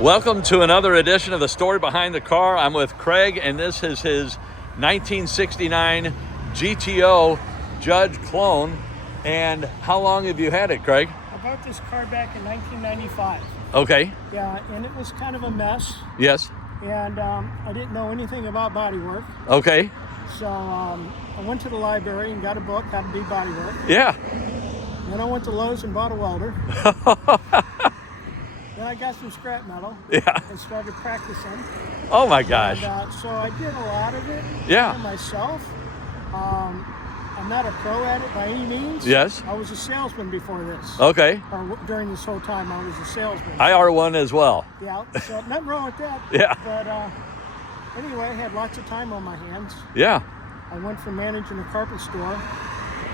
Welcome to another edition of The Story Behind the Car. I'm with Craig, and this is his 1969 GTO Judge clone. And how long have you had it, Craig? I bought this car back in 1995. Okay. Yeah, and it was kind of a mess. Yes. And I didn't know anything about bodywork. Okay. So I went to the library and got a book, How to Do Bodywork. Yeah. Then I went to Lowe's and bought a welder. Then I got some scrap metal. Yeah. And started practicing. Oh my gosh. And, so I did a lot of it. Yeah. Myself. I'm not a pro at it by any means. Yes. I was a salesman before this. Okay. During this whole time, I was a salesman. I are one as well. Yeah, so nothing wrong with that. Yeah. But anyway, I had lots of time on my hands. Yeah. I went from managing a carpet store,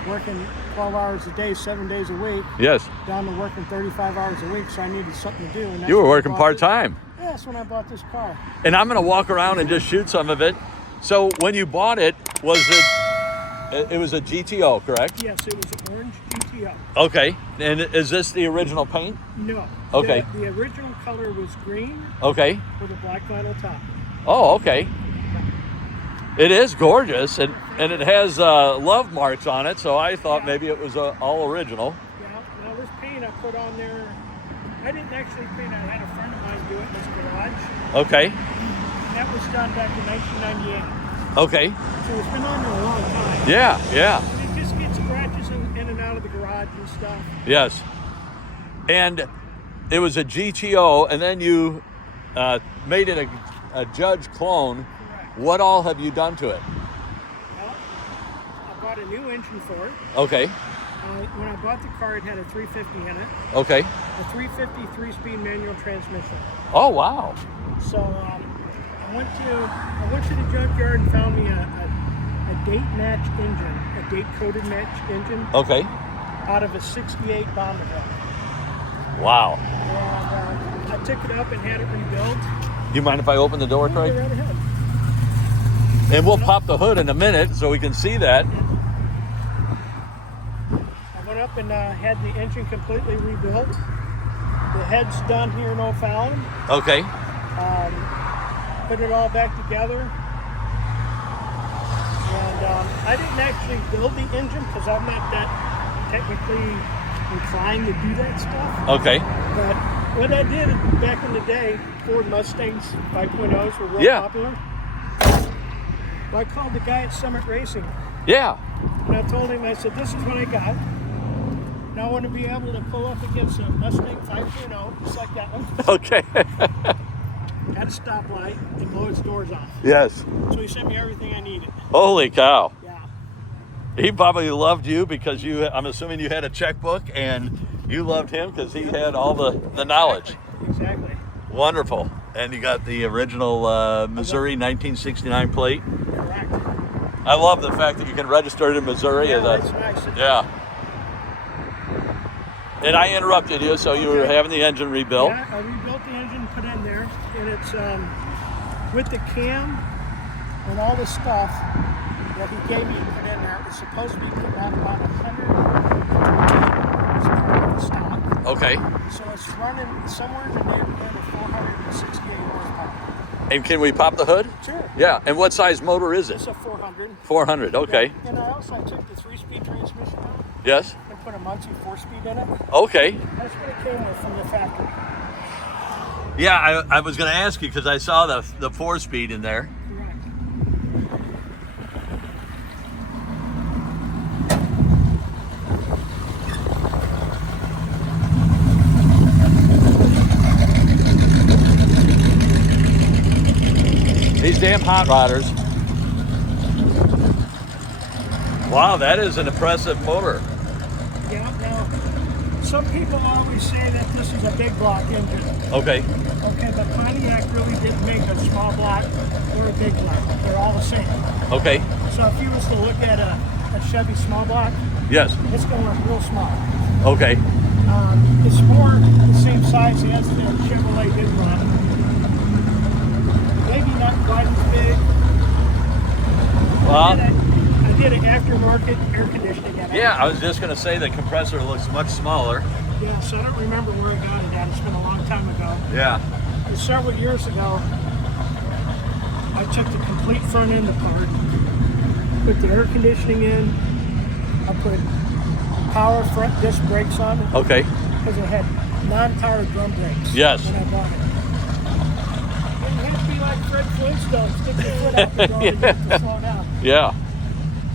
working 12 hours a day, 7 days a week, Yes. down to working 35 hours a week, so I needed something to do. And that's You were when I working bought part-time. Yeah, that's when I bought this car. And I'm going to walk around and just shoot some of it. So when you bought it, it was a GTO, correct? Yes, it was an orange GTO. Okay. And is this the original paint? No. Okay. The original color was green Okay. with a black vinyl top. Oh, okay. It is gorgeous, and it has love marks on it, so I thought maybe it was all original. Yeah, now this paint I put on there, I didn't actually paint, I had a friend of mine do it in his garage. Okay. That was done back in 1998. Okay. So it's been on there a long time. Yeah, yeah. And it just gets scratches in and out of the garage and stuff. Yes. And it was a GTO, and then you made it a Judge clone. Correct. What all have you done to it? Well, I bought a new engine for it. Okay. When I bought the car, it had a 350 in it. Okay. A 350 three-speed manual transmission. Oh, wow. So I went to the junkyard and found me a date match engine, a date coded match engine. Okay. Out of a 68 Bonneville. Wow. And I took it up and had it rebuilt. You mind if I open the door, Craig? Go right ahead. And we'll pop the hood in a minute so we can see that. I went up and had the engine completely rebuilt. The head's done here in O'Fallon. Okay. Put it all back together. And I didn't actually build the engine because I'm not that technically inclined to do that stuff. Okay. But what I did back in the day, Ford Mustangs 5.0s were real popular. Well, I called the guy at Summit Racing. Yeah. And I told him, I said, this is what I got. And I want to be able to pull up against a Mustang 5.0, just like that one. Okay. Got a stoplight and blow its doors off. Yes. So he sent me everything I needed. Holy cow. Yeah. He probably loved you because I'm assuming you had a checkbook, and you loved him because he had all the knowledge. Exactly. Wonderful. And you got the original Missouri 1969 plate. Correct. I love the fact that you can register it in Missouri. Yeah, that's nice. Yeah. And I interrupted you, so you were having the engine rebuilt. Yeah, I rebuilt the engine, put in there, and it's with the cam and all the stuff that he gave me to put in there. It's supposed to be at about 100 stock. Okay. So it's running somewhere in the neighborhood of 468 horsepower. And can we pop the hood? Sure. Yeah. And what size motor is it? It's a 400. 400. Okay. Yeah. And I also took the 3-speed transmission out Yes. and put a Muncie 4-speed in it. Okay. That's what it came with from the factory. Yeah, I was going to ask you because I saw the 4-speed in there. Correct. These damn hot rodders. Wow, that is an impressive motor. Yeah, now, some people always say that this is a big block engine. Okay. Okay, but Pontiac really didn't make a small block or a big block. They're all the same. Okay. So if you was to look at a Chevy small block, Yes. it's going to look real small. Okay. It's more the same size as the Chevrolet big block. Maybe not quite as big. Well, I did an aftermarket air conditioning. yeah, I was just going to say the compressor looks much smaller. Yeah, so I don't remember where I got it at. It's been a long time ago. Yeah. several years ago, I took the complete front end apart, put the air conditioning in, I put power front disc brakes on it. Okay. Because it had non-power drum brakes. Yes. When I bought it. And you have to be like Fred Flintstone, stick your foot out the door and get it to slow down. Yeah.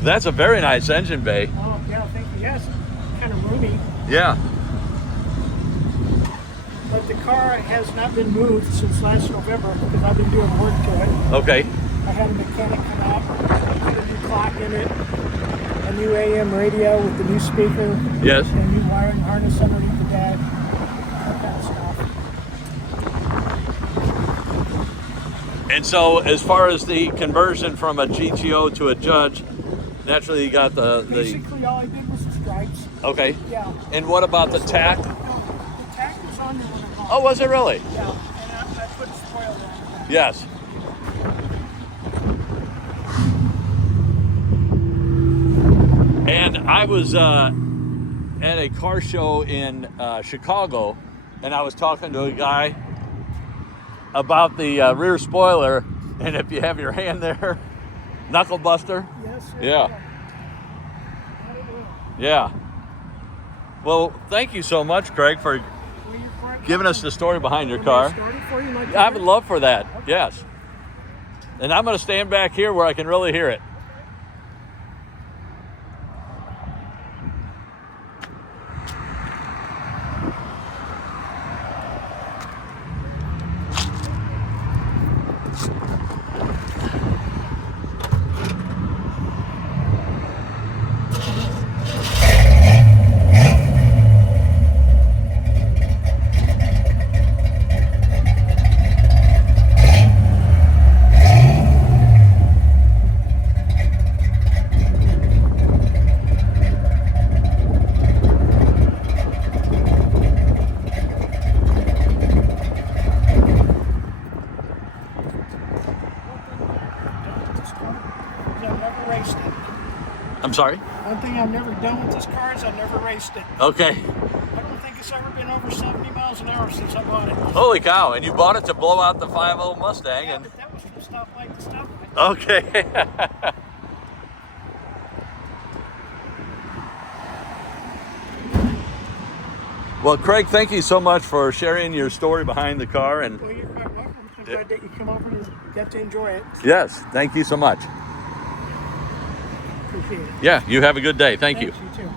That's a very nice engine bay. Oh, yeah, thank you. Yes, kind of roomy. Yeah. But the car has not been moved since last November because I've been doing work to it. Okay. I had a mechanic come out, put a new clock in it, a new AM radio with the new speaker, Yes. a new wiring harness underneath the dash, that kind of stuff. And so, as far as the conversion from a GTO to a Judge, naturally you got the Basically, all I did was the stripes. okay. Yeah. And what about the tack? The tack was on there when I bought it. Oh, was it really? Yeah, and I put spoil on it. Yes. And I was at a car show in Chicago, and I was talking to a guy about the rear spoiler, and if you have your hand there, knuckle buster. Yes, sir. Yeah. Yeah. Well, thank you so much, Craig, for giving us the story behind your car. I would love for that. Yes. And I'm going to stand back here where I can really hear it. I'm sorry? One thing I've never done with this car is I've never raced it. Okay. I don't think it's ever been over 70 miles an hour since I bought it. Holy cow. And you bought it to blow out the 5.0 Mustang. Yeah, And but that was from stoplight to stoplight. okay. Well, Craig, thank you so much for sharing your story behind the car. And Well, you're quite welcome. I'm glad that you come over and got to enjoy it. yes, thank you so much. Appreciate it. Yeah, you have a good day. Thank you. Thanks, you too.